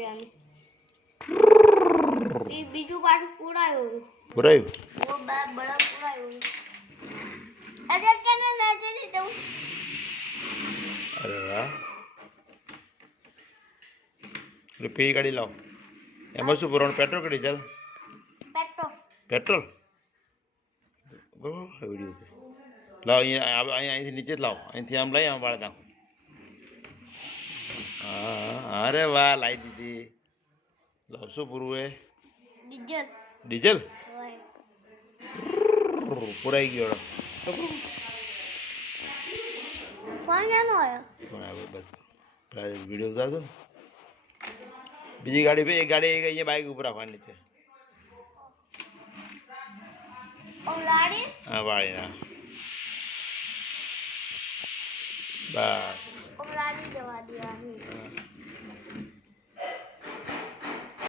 રૂપિયાની એ બીજું પાછું પૂરાયું પૂરાયું वो बड़ा पूराયું અરે કેને નાચી દીધું અરે વાહ રૂપિયા ગાડી લાવો એમાં શું પૂરવાનું પેટ્રોલ કે ડીઝલ પેટ્રોલ એવી રીતે લાવો અહીંયા અહીંથી નીચે જ લાવો અહીંથી આમ લઈ આમ વાળ નાખો હા અરે વાહ લાવી દીધી લાવ શું પૂરું એ ડીઝલ પૂરાઈ ગયો ફોન કેનો આવ્યો વિડીયો ઉતારજો ને બીજી ગાડી ભાઈ એક ગાડી અહીંયા બાઇક ઉપર રાખવાની છે ઓલાડી હા વાળી ના બસ ઓલાડી જવા દેવાની